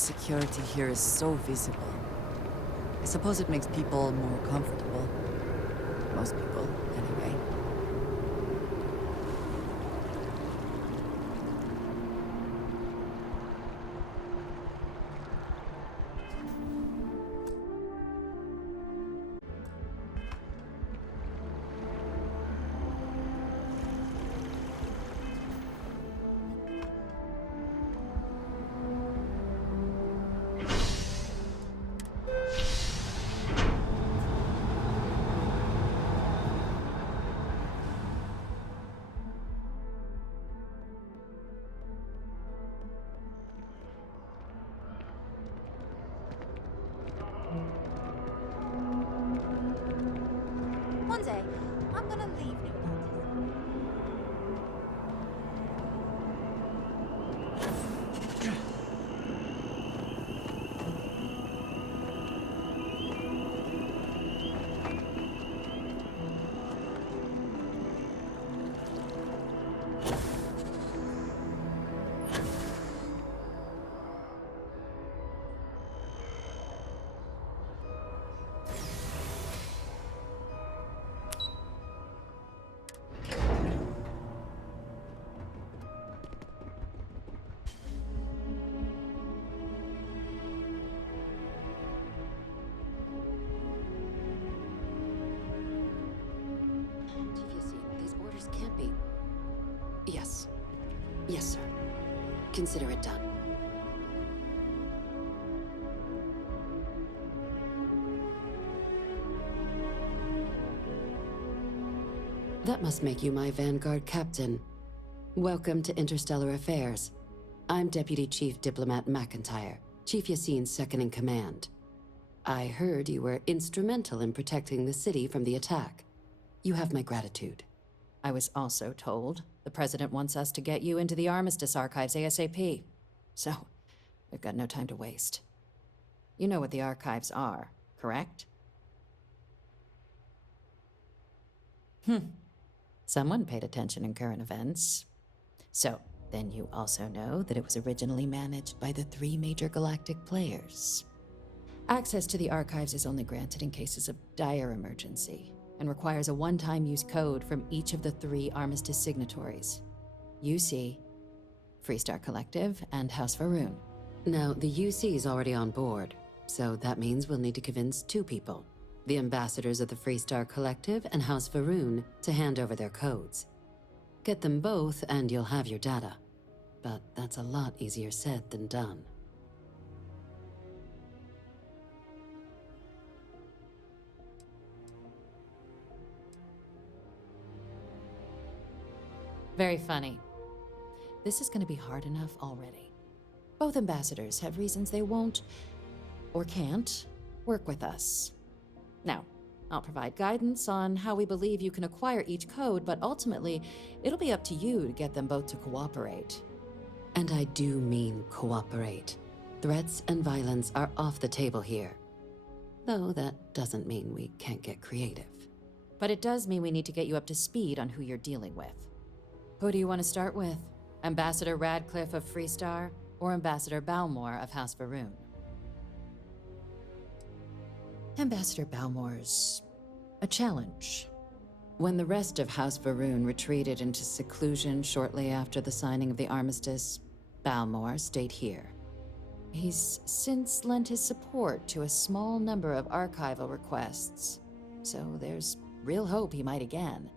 security here is so visible. I suppose it makes people more comfortable. Most people, anyway. One day, I'm gonna leave New Atlantis. These orders can't be... Yes. Yes, sir. Consider it done. That must make you my Vanguard captain. Welcome to Interstellar Affairs. I'm Deputy Chief Diplomat McIntyre, Chief Yassine's second-in-command. I heard you were instrumental in protecting the city from the attack. You have my gratitude. I was also told the President wants us to get you into the Armistice archives ASAP. So, we've got no time to waste. You know what the archives are, correct? Someone paid attention in current events. So, then you also know that it was originally managed by the 3 major galactic players. Access to the archives is only granted in cases of dire emergency, and requires a one-time use code from each of the 3 Armistice signatories. UC, Freestar Collective, and House Varun. Now, the UC is already on board, so that means we'll need to convince 2 people. The ambassadors of the Freestar Collective and House Varun to hand over their codes. Get them both and you'll have your data. But that's a lot easier said than done. Very funny. This is going to be hard enough already. Both ambassadors have reasons they won't, or can't, work with us. Now, I'll provide guidance on how we believe you can acquire each code, but ultimately, it'll be up to you to get them both to cooperate. And I do mean cooperate. Threats and violence are off the table here. Though that doesn't mean we can't get creative. But it does mean we need to get you up to speed on who you're dealing with. Who do you want to start with? Ambassador Radcliffe of Freestar, or Ambassador Balmore of House Varun? Ambassador Balmore's a challenge. When the rest of House Varun retreated into seclusion shortly after the signing of the armistice, Balmore stayed here. He's since lent his support to a small number of archival requests, so there's real hope he might again.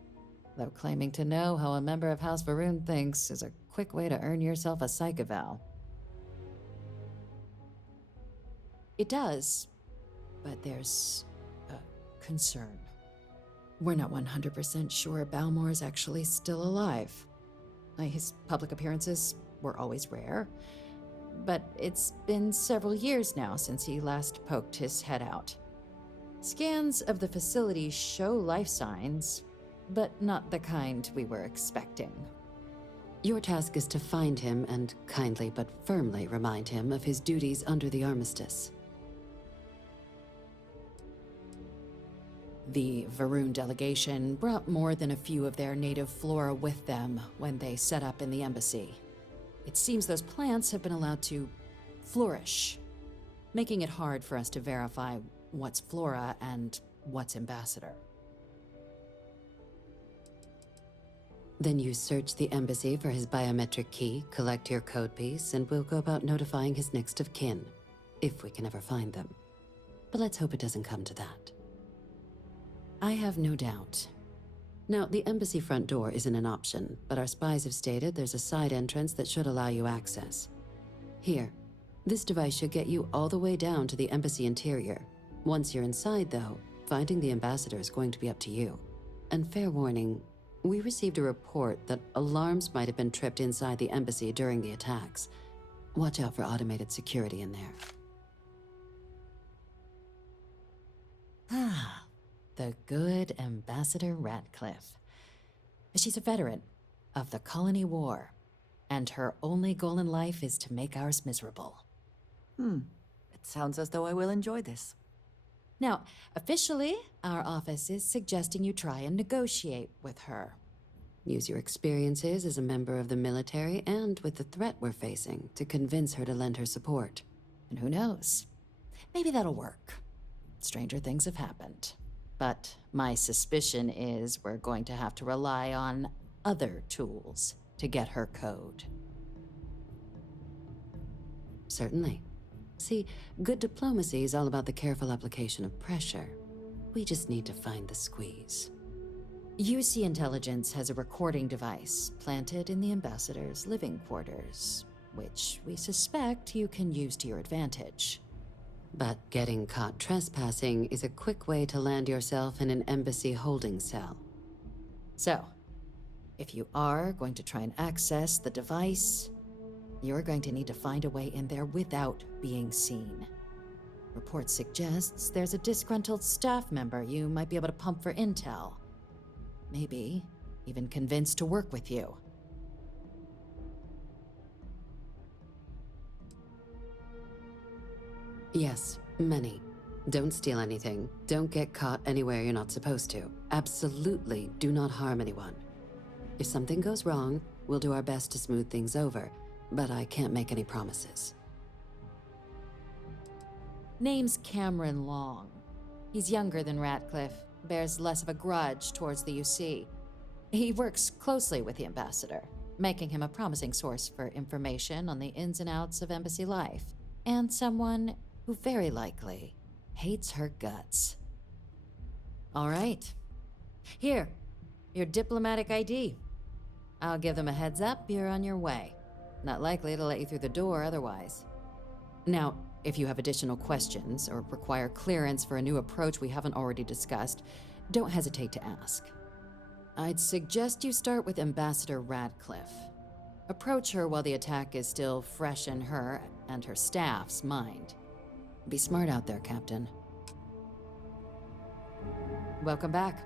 Though claiming to know how a member of House Varun thinks is a quick way to earn yourself a psych eval. It does, but there's a concern. We're not 100% sure Balmore's actually still alive. His public appearances were always rare, but it's been several years now since he last poked his head out. Scans of the facility show life signs, but not the kind we were expecting. Your task is to find him and kindly but firmly remind him of his duties under the armistice. The Varun delegation brought more than a few of their native flora with them when they set up in the embassy. It seems those plants have been allowed to flourish, making it hard for us to verify what's Flora and what's Ambassador. Then you search the embassy for his biometric key, collect your code piece, and we'll go about notifying his next of kin, if we can ever find them. But let's hope it doesn't come to that. I have no doubt. Now, the embassy front door isn't an option, but our spies have stated there's a side entrance that should allow you access. Here, this device should get you all the way down to the embassy interior. Once you're inside, though, finding the ambassador is going to be up to you. And fair warning, we received a report that alarms might have been tripped inside the embassy during the attacks. Watch out for automated security in there. Ah, the good Ambassador Ratcliffe. She's a veteran of the Colony War, and her only goal in life is to make ours miserable. It sounds as though I will enjoy this. Now, officially, our office is suggesting you try and negotiate with her. Use your experiences as a member of the military and with the threat we're facing to convince her to lend her support. And who knows? Maybe that'll work. Stranger things have happened. But my suspicion is we're going to have to rely on other tools to get her code. Certainly. See, good diplomacy is all about the careful application of pressure. We just need to find the squeeze. UC Intelligence has a recording device planted in the ambassador's living quarters, which we suspect you can use to your advantage. But getting caught trespassing is a quick way to land yourself in an embassy holding cell. So, if you are going to try and access the device, you're going to need to find a way in there without being seen. Report suggests there's a disgruntled staff member you might be able to pump for intel. Maybe even convince to work with you. Yes, many. Don't steal anything. Don't get caught anywhere you're not supposed to. Absolutely do not harm anyone. If something goes wrong, we'll do our best to smooth things over, but I can't make any promises. Name's Cameron Long. He's younger than Ratcliffe, bears less of a grudge towards the UC. He works closely with the ambassador, making him a promising source for information on the ins and outs of embassy life, and someone who very likely hates her guts. All right. Here, your diplomatic ID. I'll give them a heads up, you're on your way. Not likely to let you through the door otherwise. Now, if you have additional questions or require clearance for a new approach we haven't already discussed, don't hesitate to ask. I'd suggest you start with Ambassador Ratcliffe. Approach her while the attack is still fresh in her and her staff's mind. Be smart out there, Captain. Welcome back.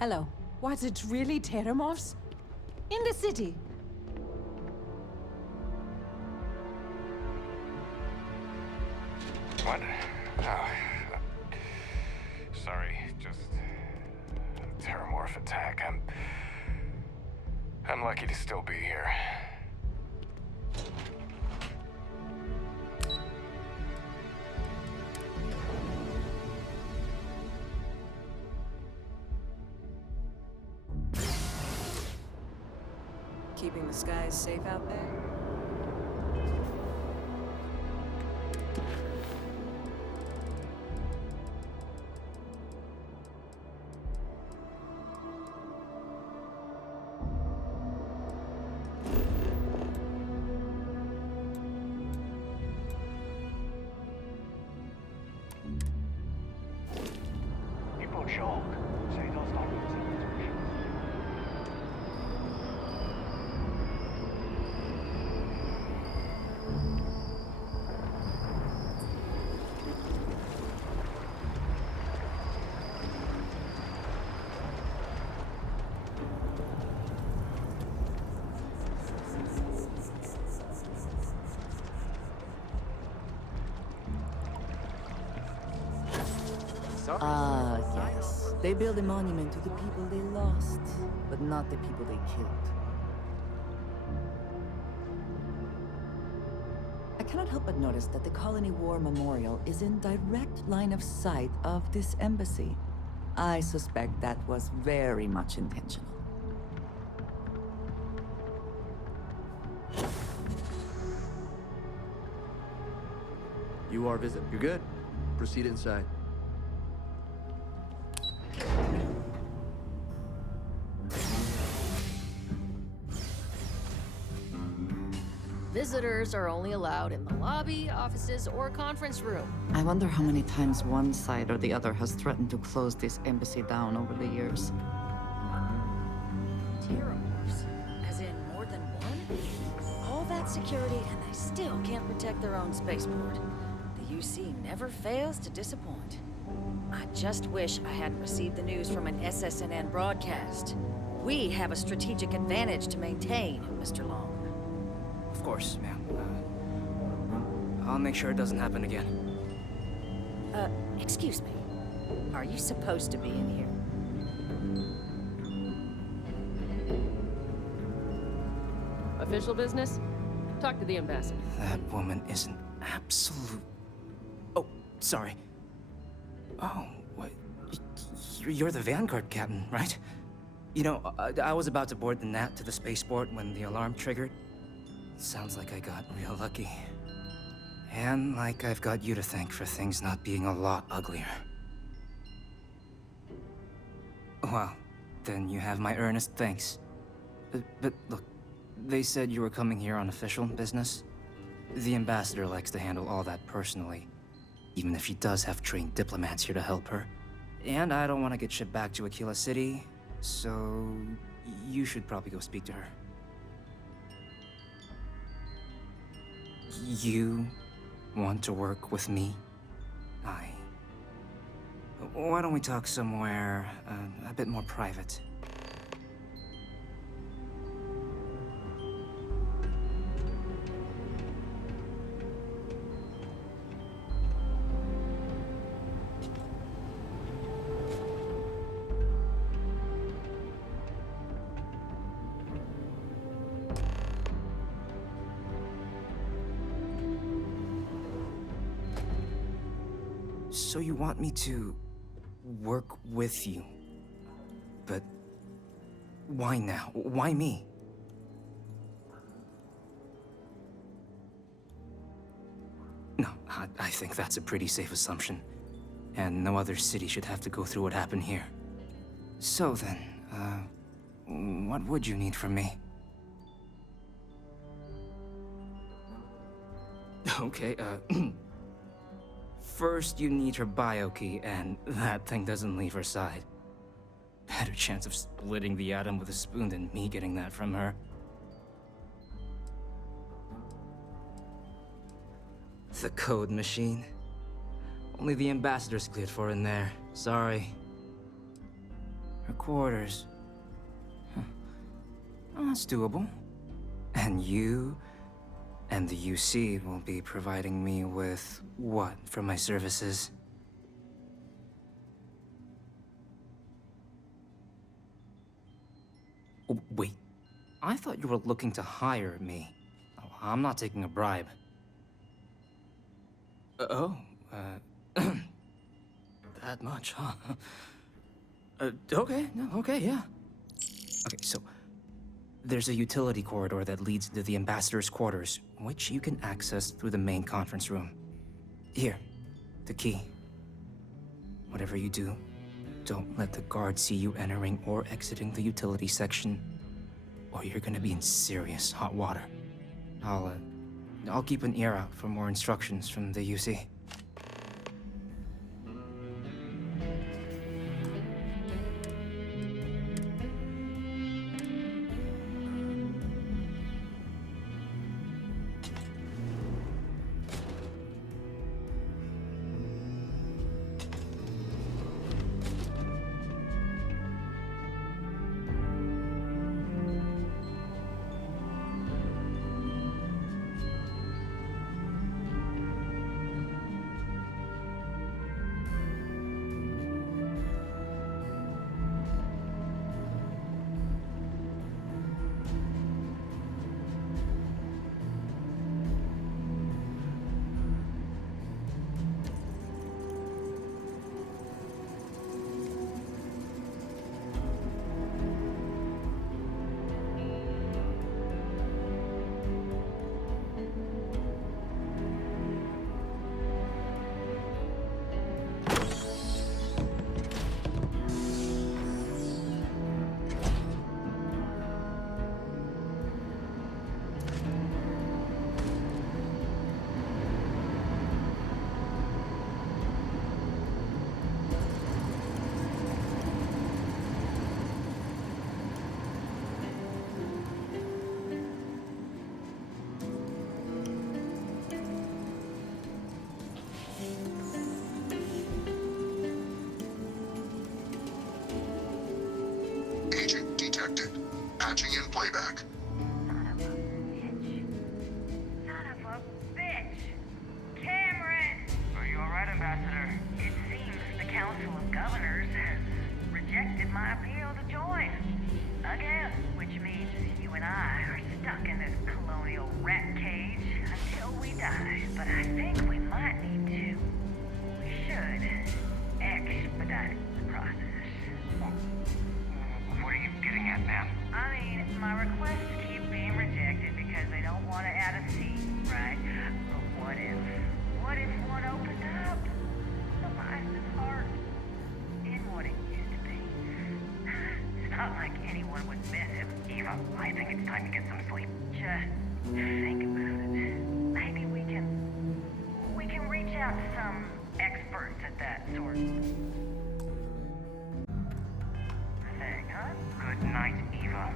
Hello. Was it really Terramorphs? In the city? What? Oh. Sorry, just a Terramorph attack. I'm lucky to still be here. Keeping the skies safe out there? Ah, yes. They build a monument to the people they lost, but not the people they killed. I cannot help but notice that the Colony War Memorial is in direct line of sight of this embassy. I suspect that was very much intentional. You are visit. You're good. Proceed inside. Visitors are only allowed in the lobby, offices, or conference room. I wonder how many times one side or the other has threatened to close this embassy down over the years. Terramorphs? As in more than one? All that security and they still can't protect their own spaceport. The UC never fails to disappoint. I just wish I hadn't received the news from an SSNN broadcast. We have a strategic advantage to maintain, Mr. Long. Of course, ma'am. I'll make sure it doesn't happen again. Excuse me. Are you supposed to be in here? Official business? Talk to the ambassador. That woman is an absolute... Oh, sorry. Oh, what? You're the Vanguard captain, right? You know, I was about to board the Nat to the spaceport when the alarm triggered. Sounds like I got real lucky. And like I've got you to thank for things not being a lot uglier. Well, then you have my earnest thanks. But look, they said you were coming here on official business. The ambassador likes to handle all that personally, even if she does have trained diplomats here to help her. And I don't want to get shipped back to Aquila City, so you should probably go speak to her. You want to work with me? Why don't we talk somewhere a bit more private? So you want me to work with you? But why now? Why me? No, I think that's a pretty safe assumption. And no other city should have to go through what happened here. So then, what would you need from me? Okay, first, you need her bio key, and that thing doesn't leave her side. Better chance of splitting the atom with a spoon than me getting that from her. The code machine. Only the ambassador's cleared for in there. Sorry. Her quarters. Huh. Oh, that's doable. And you and the UC will be providing me with what for my services? Oh, wait. I thought you were looking to hire me. Oh, I'm not taking a bribe. That much, huh? Okay, no, okay, yeah. Okay, so there's a utility corridor that leads to the ambassador's quarters, which you can access through the main conference room. Here, the key. Whatever you do, don't let the guards see you entering or exiting the utility section, or you're gonna be in serious hot water. I'll keep an ear out for more instructions from the UC. Patching in playback. Son of a bitch! Cameron! Are you alright, Ambassador? It seems the Council of Governors has rejected my appeal to join. Again, which means you and I are stuck in this colonial rat cage until we die. But I think we might need to. We should expedite the process. What are you getting at, ma'am? I mean, my requests keep being rejected because they don't want to add a seat, right? But what if one opened up? The life is hard in what it used to be. It's not like anyone would miss him. Eva, I think it's time to get some sleep. Just think about it. Maybe we can reach out to some experts at that sort of thing, huh? Good night, Eva.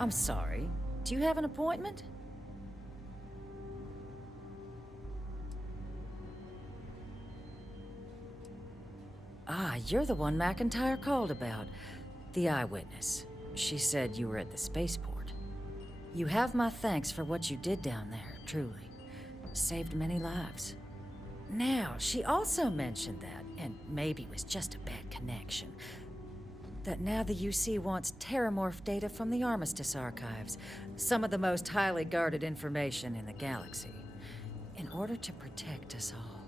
I'm sorry. Do you have an appointment? Ah, you're the one McIntyre called about. The eyewitness. She said you were at the spaceport. You have my thanks for what you did down there, truly. Saved many lives. Now, she also mentioned that, and maybe it was just a bad connection, that now the UC wants terramorph data from the Armistice archives, some of the most highly guarded information in the galaxy, in order to protect us all.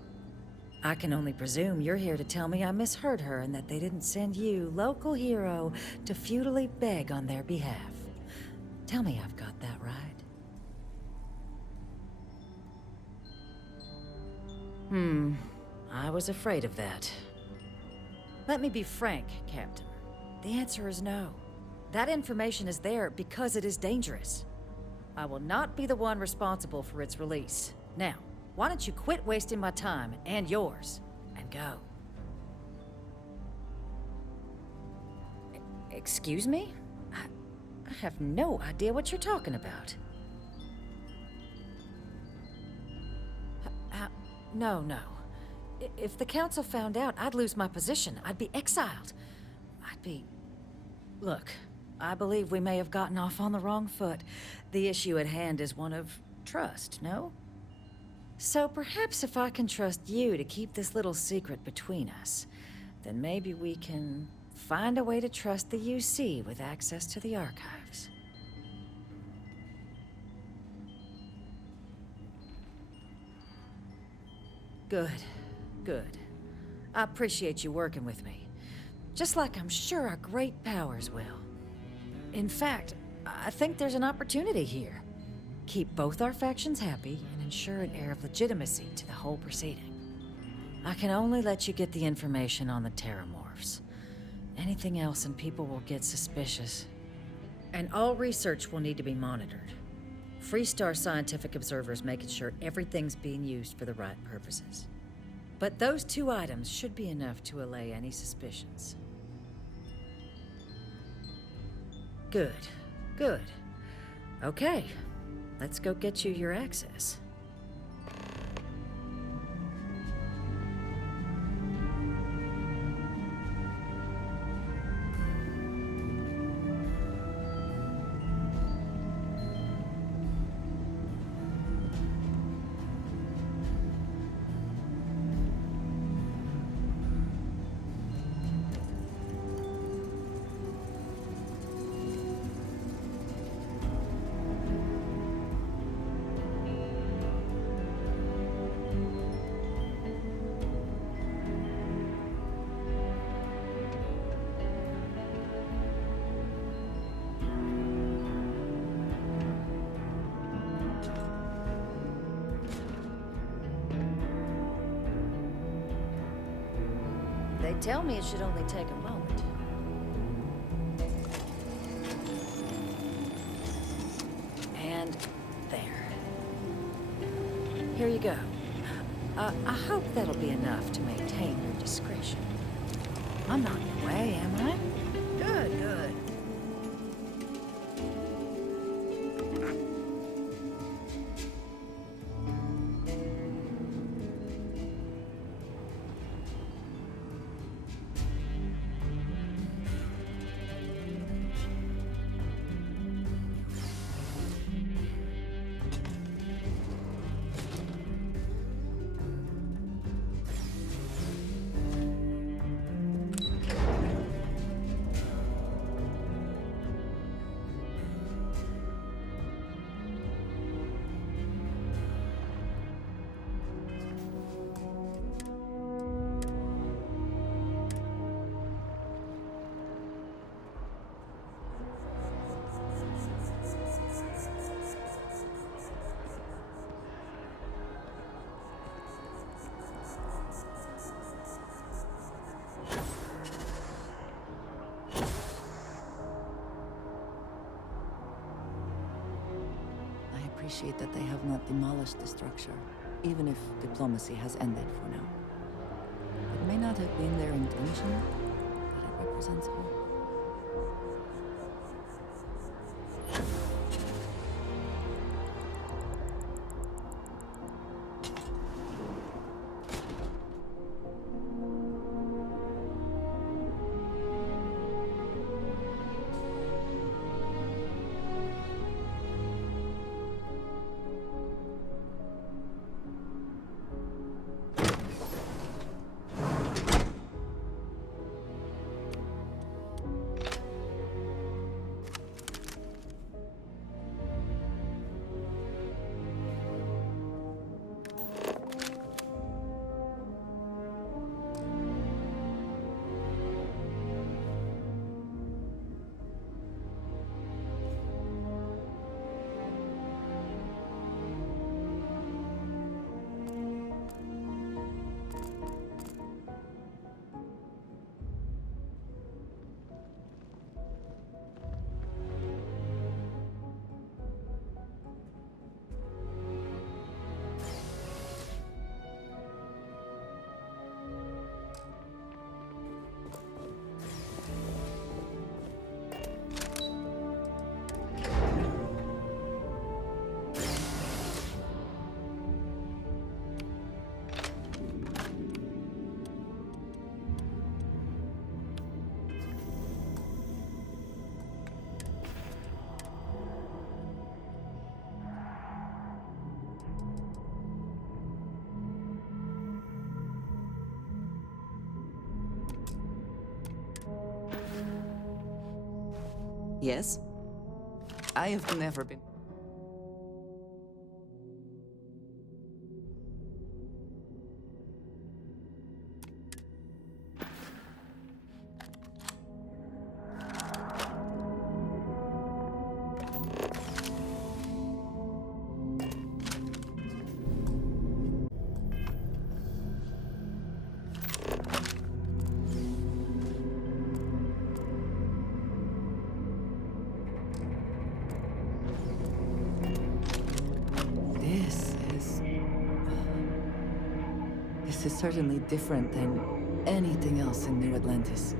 I can only presume you're here to tell me I misheard her and that they didn't send you, local hero, to futilely beg on their behalf. Tell me I've got that right. I was afraid of that. Let me be frank, Captain. The answer is no. That information is there because it is dangerous. I will not be the one responsible for its release. Now, why don't you quit wasting my time and yours, and go? Excuse me? I have no idea what you're talking about. No. If the Council found out, I'd lose my position. I'd be exiled. Look, I believe we may have gotten off on the wrong foot. The issue at hand is one of trust, no? So perhaps if I can trust you to keep this little secret between us, then maybe we can find a way to trust the UC with access to the archives. Good. I appreciate you working with me. Just like I'm sure our great powers will. In fact, I think there's an opportunity here. Keep both our factions happy and ensure an air of legitimacy to the whole proceeding. I can only let you get the information on the terramorphs. Anything else and people will get suspicious. And all research will need to be monitored. Freestar scientific observers making sure everything's being used for the right purposes. But those two items should be enough to allay any suspicions. Good, good. Okay, let's go get you your access. They tell me it should only take a moment. And there. Here you go. I hope that'll be enough to maintain your discretion. I'm not in the way, am I? Good, good. I appreciate that they have not demolished the structure, even if diplomacy has ended for now. It may not have been their intention, but it represents hope. Yes? I have never been... This is certainly different than anything else in New Atlantis.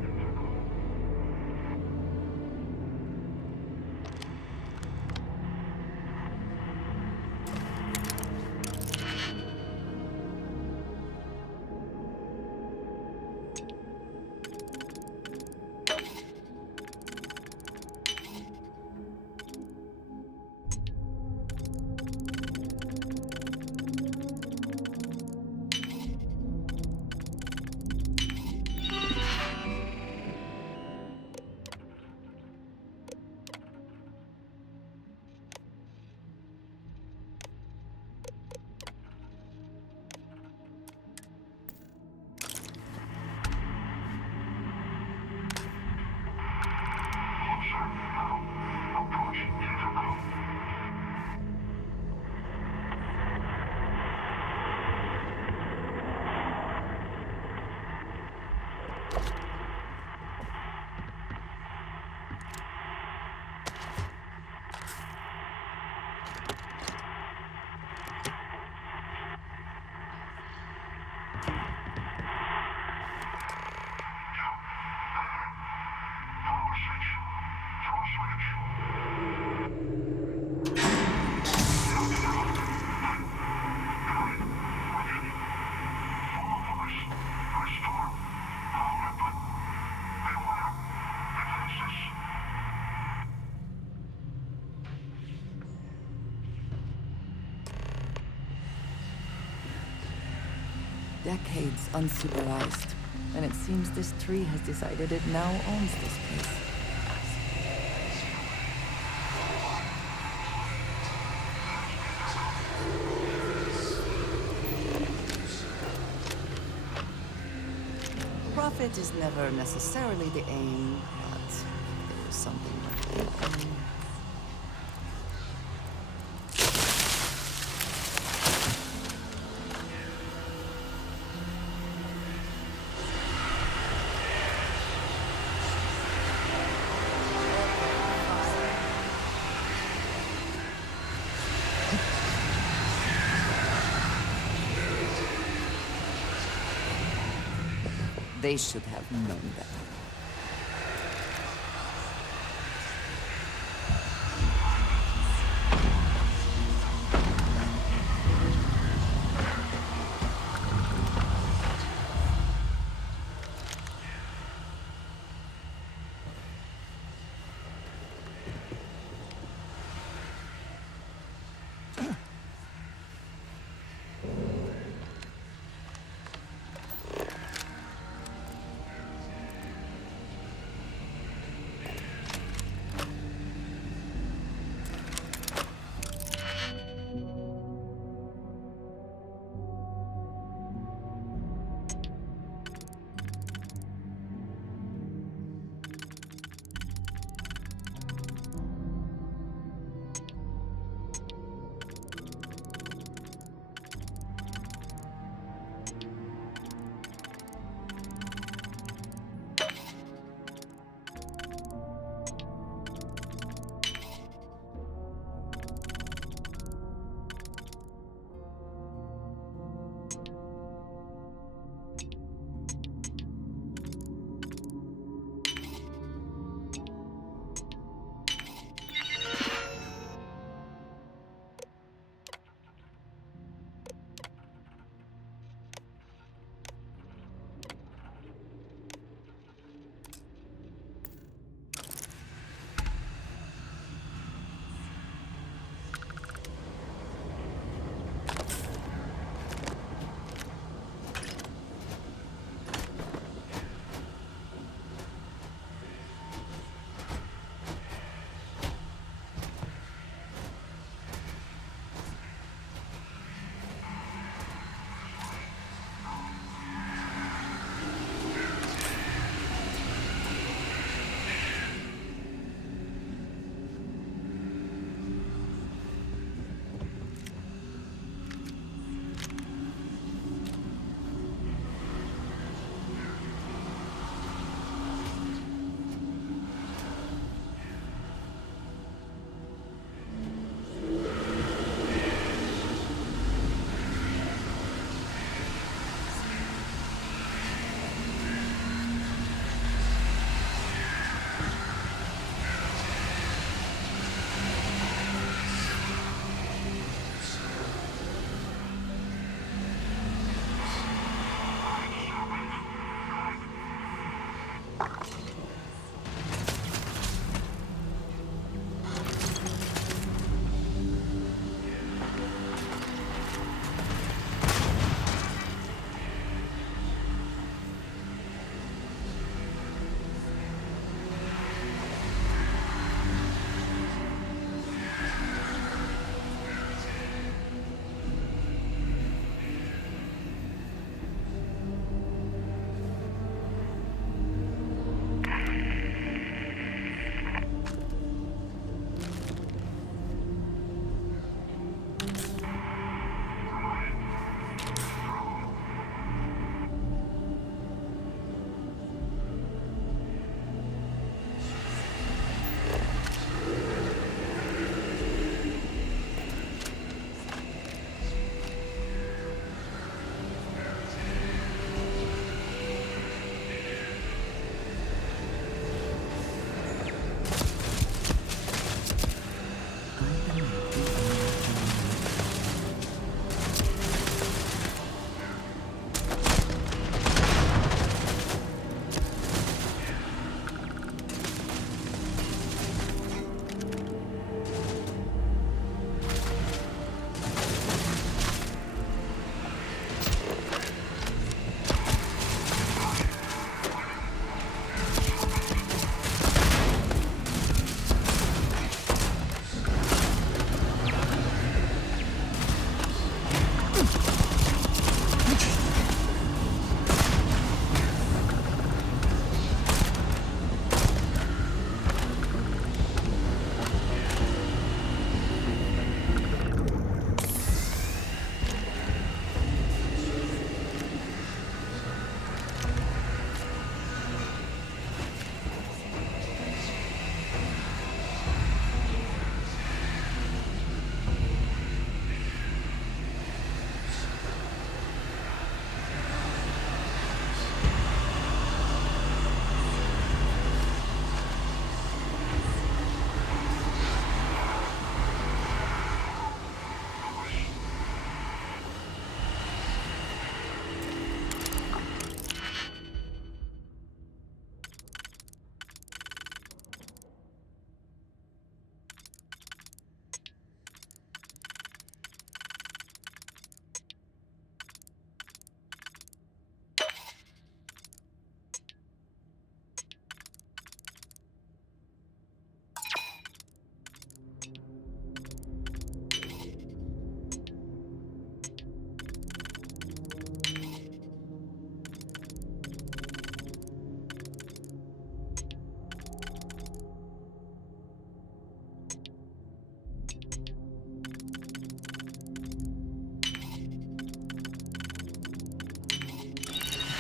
decades unsupervised, and it seems this tree has decided it now owns this place. Profit is never necessarily the aim, but there is something like that. They should have known that.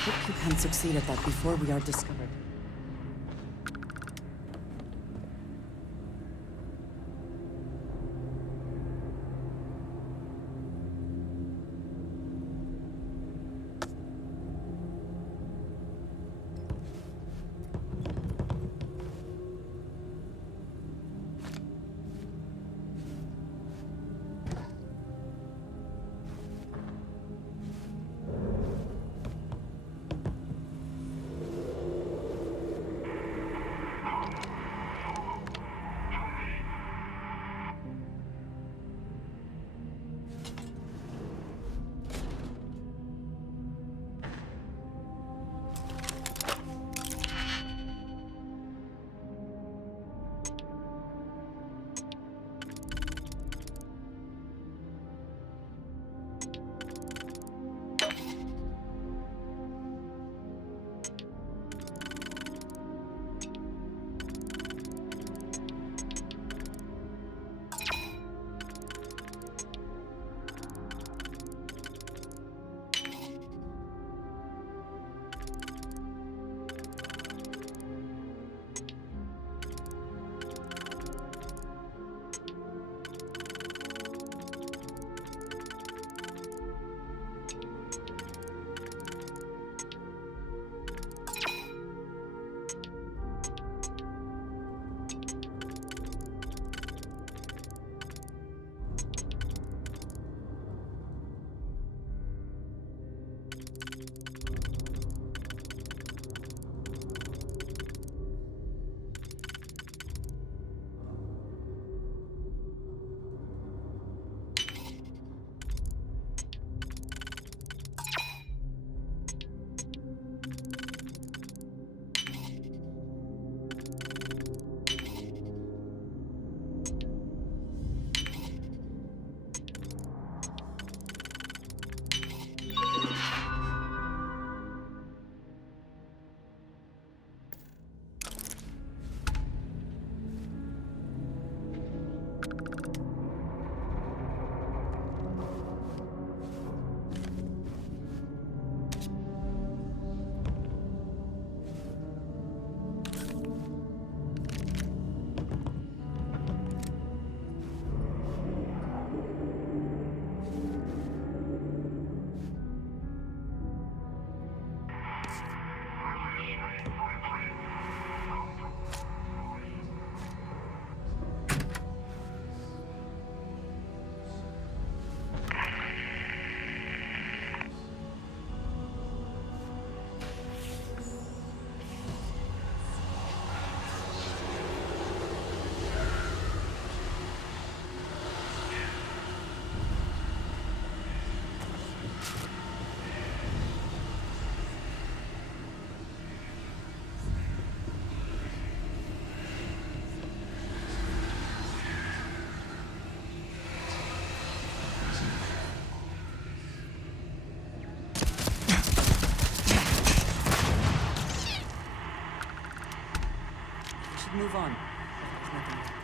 Hope you can succeed at that before we are discovered. Move on. There's nothing left.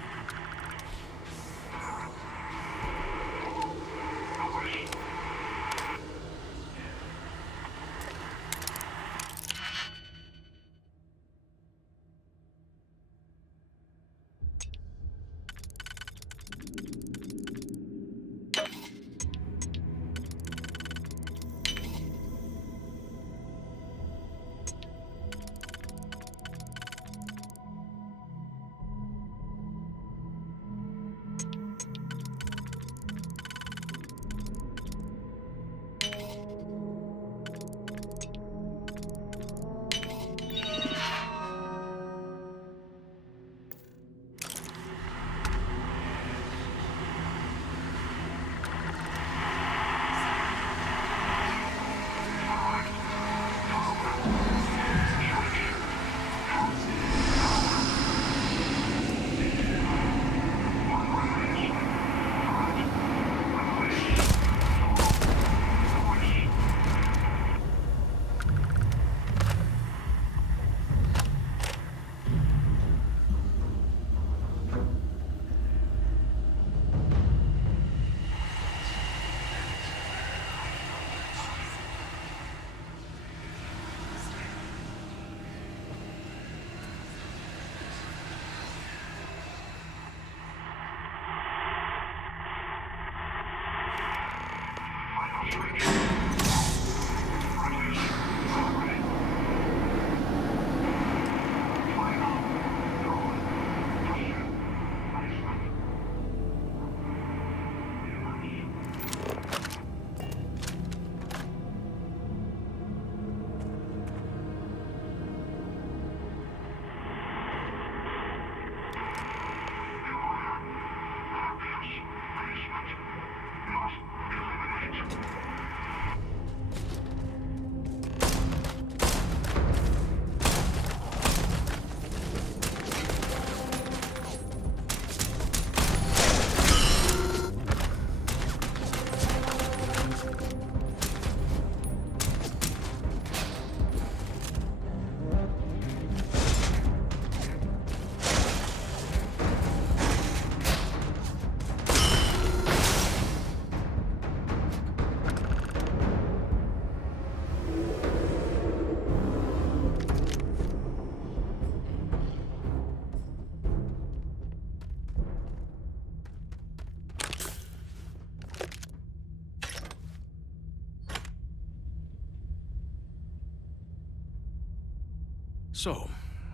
So,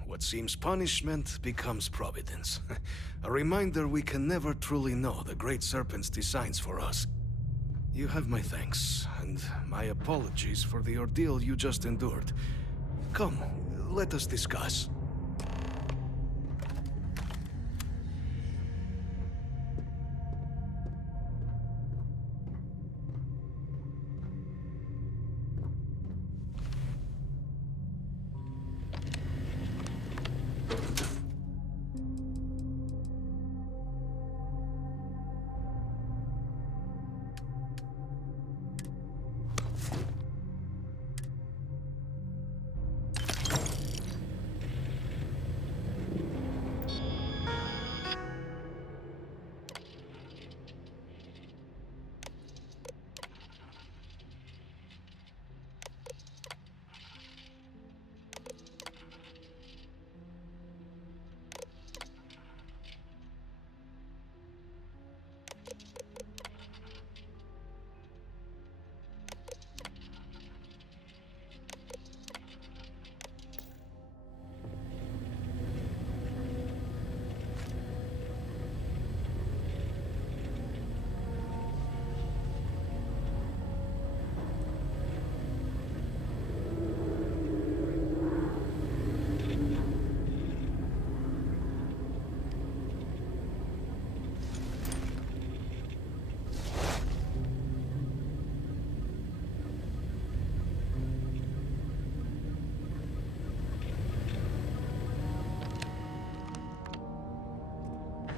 what seems punishment becomes providence. A reminder we can never truly know the Great Serpent's designs for us. You have my thanks, and my apologies for the ordeal you just endured. Come, let us discuss.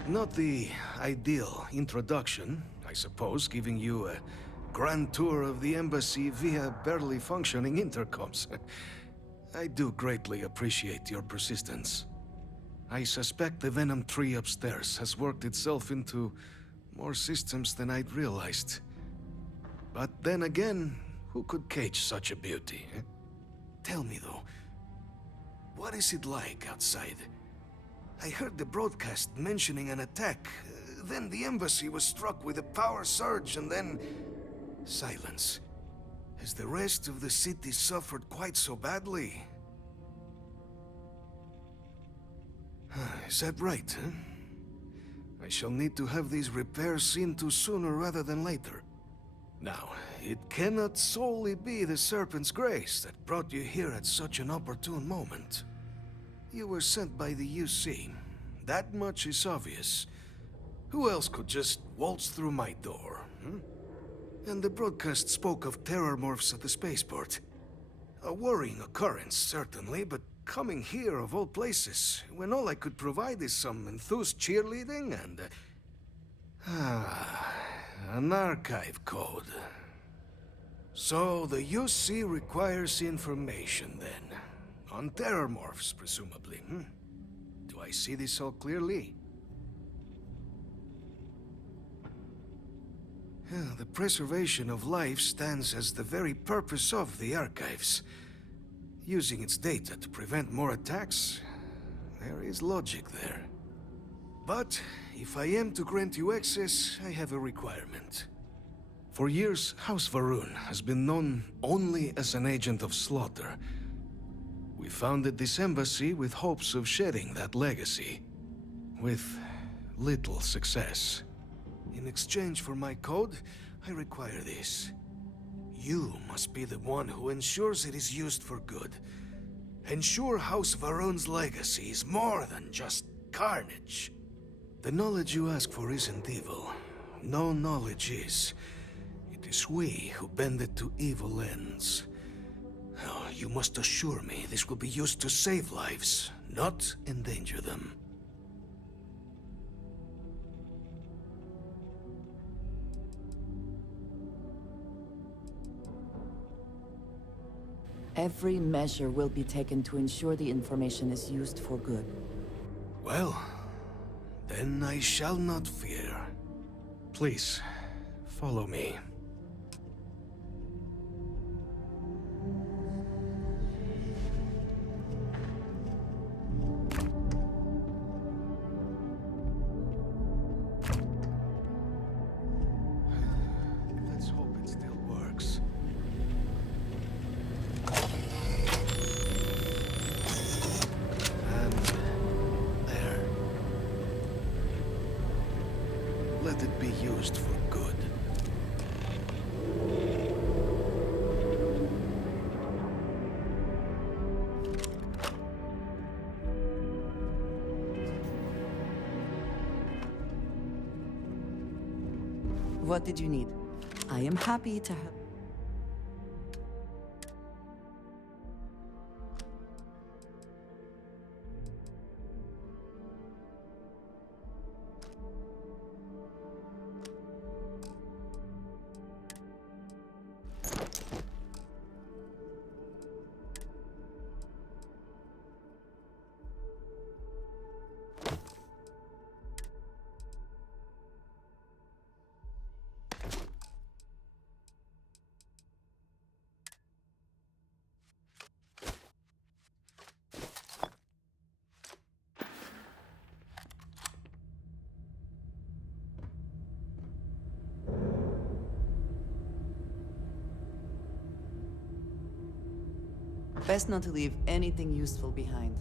Not the ideal introduction, I suppose, giving you a grand tour of the embassy via barely functioning intercoms. I do greatly appreciate your persistence. I suspect the Venom tree upstairs has worked itself into more systems than I'd realized. But then again, who could cage such a beauty? Tell me though, what is it like outside? I heard the broadcast mentioning an attack. Then the embassy was struck with a power surge and then... silence. Has the rest of the city suffered quite so badly? Is that right, huh? I shall need to have these repairs seen to sooner rather than later. Now, it cannot solely be the Serpent's grace that brought you here at such an opportune moment. You were sent by the UC. That much is obvious. Who else could just waltz through my door, hmm? And the broadcast spoke of terror morphs at the spaceport. A worrying occurrence, certainly, but coming here of all places, when all I could provide is some enthused cheerleading and... an archive code. So the UC requires information, then. On terror morphs, presumably, hmm? Do I see this all clearly? The preservation of life stands as the very purpose of the archives. Using its data to prevent more attacks, there is logic there. But if I am to grant you access, I have a requirement. For years, House Varun has been known only as an agent of slaughter. We founded this embassy with hopes of shedding that legacy, with little success. In exchange for my code, I require this. You must be the one who ensures it is used for good. Ensure House Varun's legacy is more than just carnage. The knowledge you ask for isn't evil. No knowledge is. It is we who bend it to evil ends. Oh, you must assure me this will be used to save lives, not endanger them. Every measure will be taken to ensure the information is used for good. Well, then I shall not fear. Please, follow me. Let's hope it still works. What did you need? I am happy to help. Best not to leave anything useful behind.